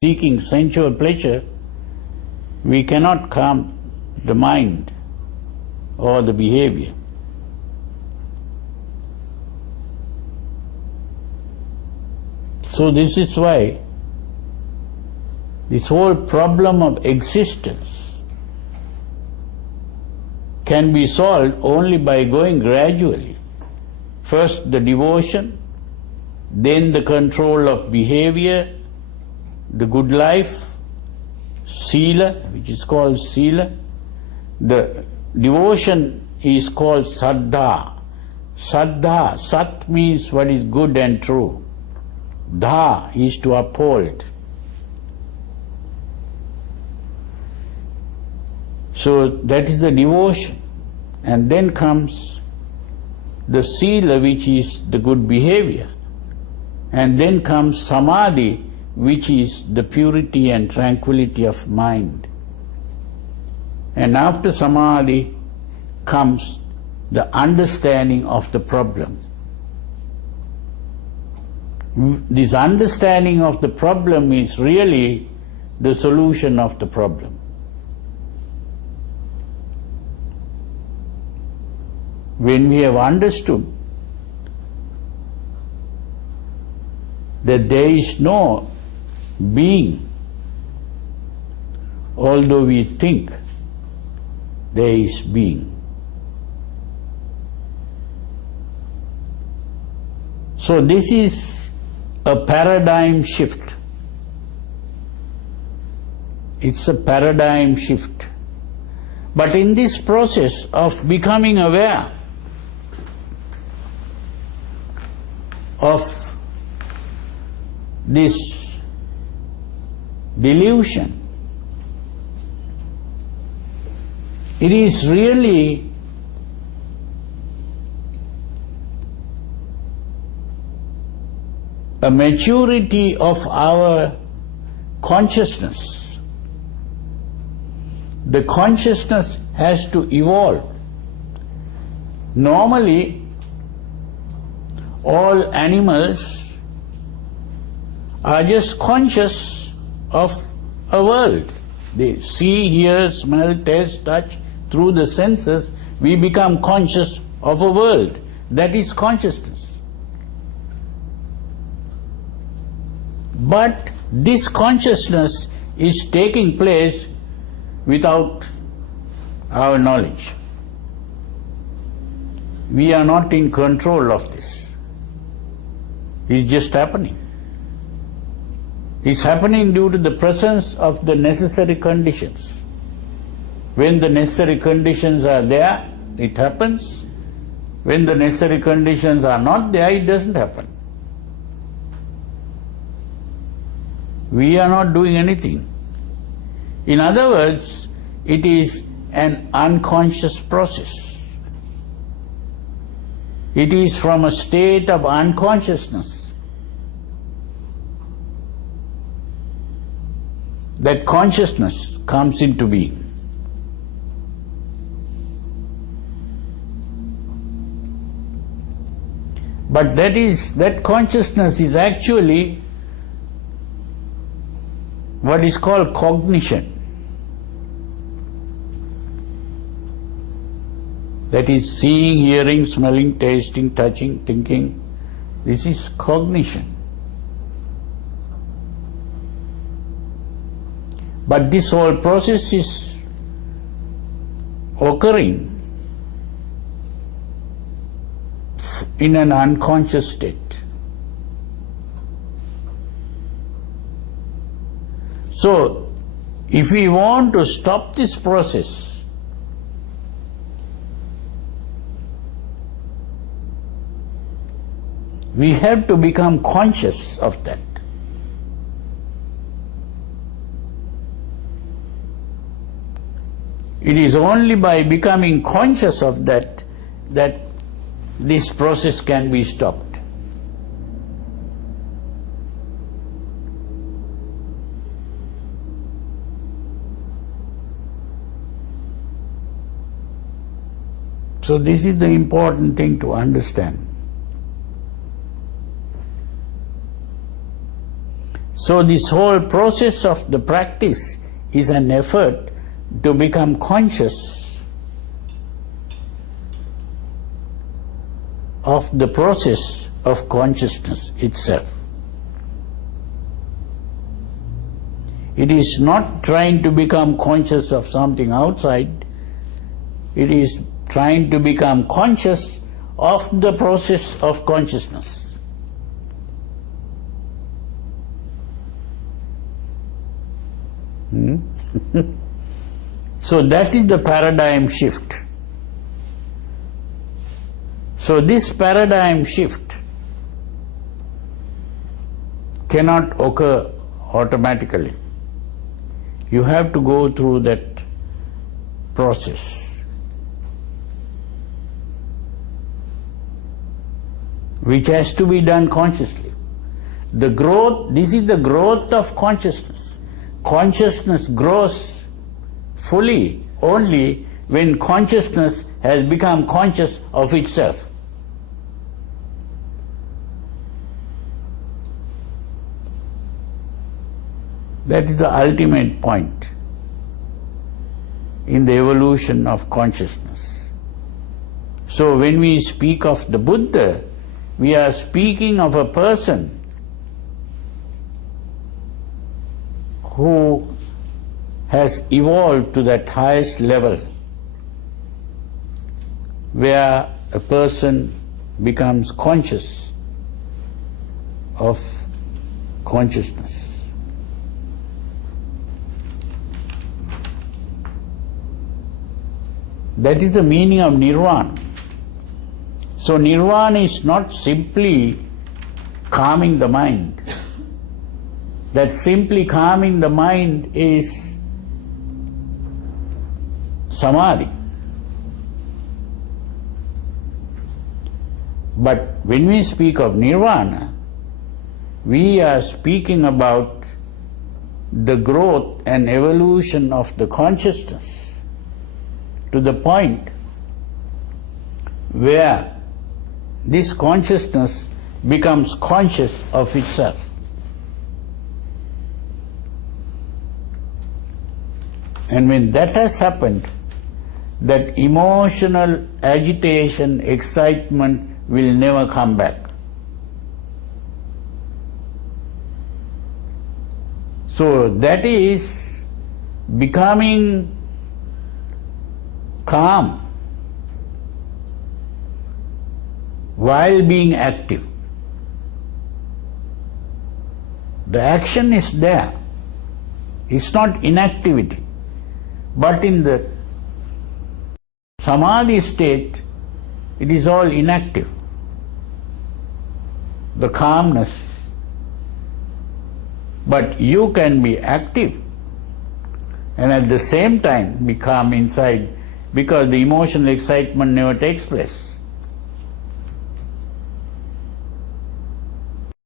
seeking sensual pleasure, we cannot calm the mind or the behavior. So this is why this whole problem of existence can be solved only by going gradually. First the devotion, then the control of behavior, the good life, sila, which is called sila. The devotion is called saddha. Saddha, sat means what is good and true. Dha is to uphold. So that is the devotion. And then comes the sila, which is the good behavior. And then comes samadhi, which is the purity and tranquility of mind. And after samadhi comes the understanding of the problem. This understanding of the problem is really the solution of the problem. When we have understood that there is no being, although we think there is being. So this is a paradigm shift. It's a paradigm shift. But in this process of becoming aware of this delusion, it is really a maturity of our consciousness. The consciousness has to evolve. Normally, all animals are just conscious of a world. They see, hear, smell, taste, touch. Through the senses, we become conscious of a world. That is consciousness. But this consciousness is taking place without our knowledge. We are not in control of this. It's just happening. It's happening due to the presence of the necessary conditions. When the necessary conditions are there, it happens. When the necessary conditions are not there, it doesn't happen. We are not doing anything. In other words, it is an unconscious process. It is from a state of unconsciousness that consciousness comes into being. But that consciousness is actually what is called cognition. That is seeing, hearing, smelling, tasting, touching, thinking. This is cognition. But this whole process is occurring in an unconscious state. So, if we want to stop this process, we have to become conscious of that. It is only by becoming conscious of that that this process can be stopped. So this is the important thing to understand. So this whole process of the practice is an effort to become conscious of the process of consciousness itself. It is not trying to become conscious of something outside, it is trying to become conscious of the process of consciousness. So that is the paradigm shift. So this paradigm shift cannot occur automatically. You have to go through that process, which has to be done consciously. The growth, this is the growth of consciousness. Consciousness grows fully only when consciousness has become conscious of itself. That is the ultimate point in the evolution of consciousness. So when we speak of the Buddha, we are speaking of a person who has evolved to that highest level where a person becomes conscious of consciousness. That is the meaning of nirvana. So nirvana is not simply calming the mind. That simply calming the mind is samadhi. But when we speak of nirvana, we are speaking about the growth and evolution of the consciousness to the point where this consciousness becomes conscious of itself. And when that has happened, that emotional agitation, excitement will never come back. So that is becoming calm while being active. The action is there. It's not inactivity. But in the samadhi state, it is all inactive. The calmness. But you can be active and at the same time be calm inside, because the emotional excitement never takes place.